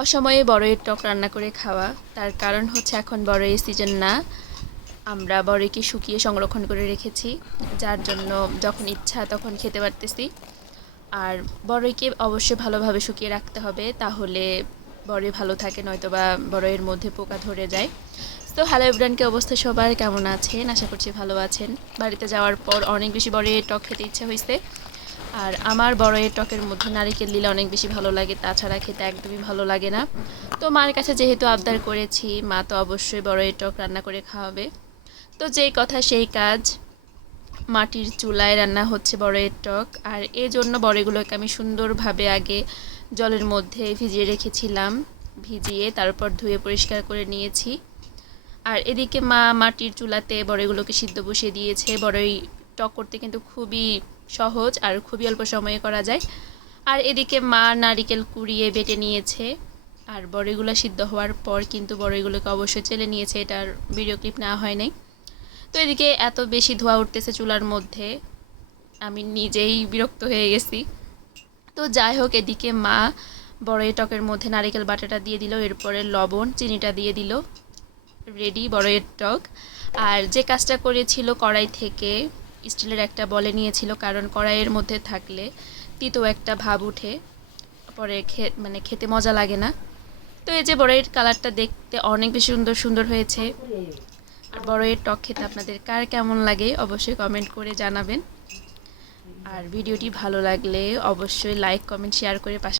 অসময়ে বড়ইয়ের টক রান্না করে খাওয়া। তার কারণ হচ্ছে এখন বড়ইয়ের সিজন না। আমরা বড়ইকে শুকিয়ে সংরক্ষণ করে রেখেছি, যার জন্য যখন ইচ্ছা তখন খেতে পারতেছি। আর বড়ইকে অবশ্যই ভালোভাবে শুকিয়ে রাখতে হবে, তাহলে বড়ই ভালো থাকে, নয়তোবা বড়ইয়ের মধ্যে পোকা ধরে যায়। তো হ্যালো এভরিওয়ান, কি অবস্থা সবার, কেমন আছেন? আশা করছি ভালো আছেন। বাড়িতে যাওয়ার পর অনেক বেশি বড়ইয়ের টক খেতে ইচ্ছা হয়েছে। আর আমার বড়ইয়ের টকের মধ্যে নারকেল দিলে অনেক বেশি ভালো লাগে, তাছাড়া খেতে একদমই ভালো লাগে না। তো মার কাছে যেহেতু আবদার করেছি, মা তো অবশ্যই বড়ইয়ের টক রান্না করে খাওয়াবে। তো যেই কথা সেই কাজ, মাটির চুলায় রান্না হচ্ছে বড়ইয়ের টক। আর এই জন্য বড়ইগুলোকে আমি সুন্দরভাবে আগে জলের মধ্যে ভিজিয়ে রেখেছিলাম, ভিজিয়ে তারপর ধুয়ে পরিষ্কার করে নিয়েছি। আর এদিকে মা মাটির চুলাতে বড়ইগুলোকে সিদ্ধ বসিয়ে দিয়েছে। বড়ই টক করতে কিন্তু খুবই সহজ আর খুবই অল্প সময়ে করা যায়। আর এদিকে মা নারিকেল কুড়িয়ে বেটে নিয়েছে। আর বড়ইগুলো সিদ্ধ হওয়ার পর কিন্তু বড়ইগুলোকে অবশ্যই চেলে নিয়েছে, এটার ভিডিও ক্লিপ নেওয়া হয় নাই। তো এদিকে এত বেশি ধোঁয়া উঠতেছে চুলার মধ্যে, আমি নিজেই বিরক্ত হয়ে গেছি। তো যাই হোক, এদিকে মা বড়ই টকের মধ্যে নারিকেল বাটাটা দিয়ে দিল, এরপরে লবণ চিনিটা দিয়ে দিল, রেডি বড়ইয়ের টক। আর যে কাজটা করেছিল, কড়াই থেকে স্টিলের একটা বলে নিয়েছিল, কারণ কড়াইয়ের মধ্যে থাকলে তিতো একটা ভাব উঠে, পরে খেতে মজা লাগে না। তো এই যে বড়ইয়ের কালারটা দেখতে অনেক বেশি সুন্দর সুন্দর হয়েছে। আর বড়ইয়ের টক খেতে আপনাদের কার কেমন লাগে অবশ্যই কমেন্ট করে জানাবেন। আর ভিডিওটি ভালো লাগলে অবশ্যই লাইক কমেন্ট শেয়ার করে পাশে